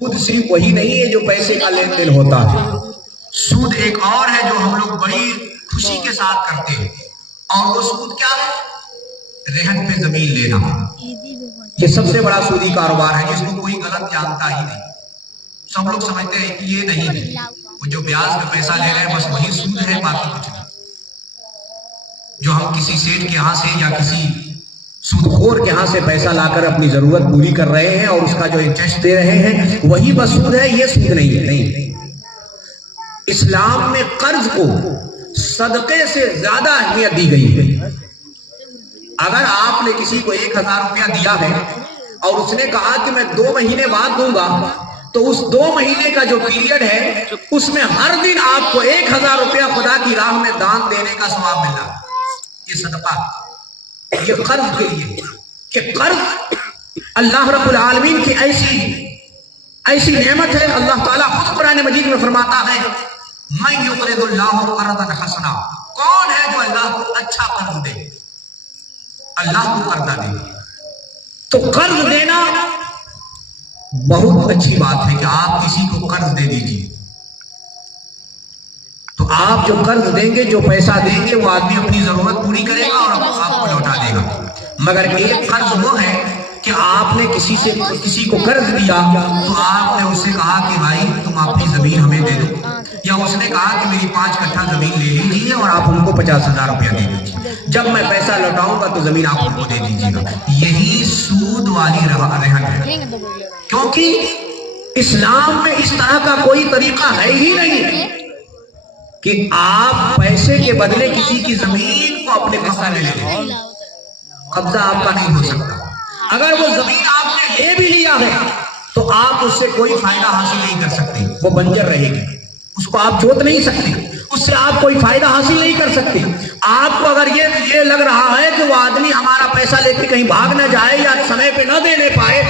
सूद सिर्फ वही नहीं है जो पैसे का लेन देन होता है, सूद एक और है जो हम लोग बड़ी खुशी के साथ करते हैं, और वो सूद क्या है? रहन पे जमीन लेना। ये सबसे बड़ा सूदी कारोबार है जिसको कोई गलत जानता ही नहीं। सब लोग समझते हैं कि ये नहीं है, वो जो ब्याज का पैसा ले रहे हैं बस वही सूद है, बाकी कुछ नहीं। जो हम किसी सेठ के यहाँ से या किसी सूदखोर के यहाँ से पैसा लाकर अपनी जरूरत पूरी कर रहे हैं और उसका जो इंटरेस्ट दे रहे हैं वही बस सूद है, ये सूद नहीं है। नहीं, इस्लाम में कर्ज को सदके से ज्यादा अहमियत दी गई है। अगर आपने किसी को 1000 रुपया दिया है और उसने कहा कि मैं 2 महीने बाद दूंगा, तो उस 2 महीने का जो पीरियड है उसमें हर दिन आपको 1000 रुपया खुदा की राह में दान देने का सवाब मिल रहा है। ये सदका, ये कर्ज के लिए, कि कर्ज अल्लाह रब्बुल आलमीन की ऐसी नेमत है। अल्लाह ताला खुद कुरान मजीद में फरमाता है, मैं युक़रिदुल्लाहु क़र्ज़न हसना, कौन है जो अल्लाह को अच्छा कर्ज दे, अल्लाह को कर्जा दे। तो कर्ज देना बहुत अच्छी बात है कि आप किसी को कर्ज दे दीजिए। तो आप जो कर्ज देंगे, जो पैसा देंगे, वो आदमी अपनी जरूरत पूरी करेगा और आपको लौटा देगा। मगर एक कर्ज वो है कि आपने किसी को कर्ज दिया तो आपने उससे कहा कि भाई तुम अपनी जमीन हमें दे दो, या उसने कहा कि मेरी 5 कट्ठा जमीन ले लीजिए और आप उनको 50,000 रुपया दे दीजिए, जब मैं पैसा लौटाऊंगा तो जमीन आप उनको दे दीजिएगा। यही सूद वाली रहन है, क्योंकि इस्लाम में इस तरह का कोई तरीका है ही नहीं कि आप पैसे के बदले किसी की जमीन को अपने कब्जा में ले लें। कब्जा आपका नहीं हो सकता। अगर वो जमीन आपने ले भी लिया है तो आप उससे कोई फायदा हासिल नहीं कर सकते, वो बंजर रहेगी, उसको आप जोत नहीं सकते, उससे आप कोई फायदा हासिल नहीं कर सकते। आपको अगर ये लग रहा है कि वो आदमी हमारा पैसा लेके कहीं भाग न जाए या समय पे न देने पाए,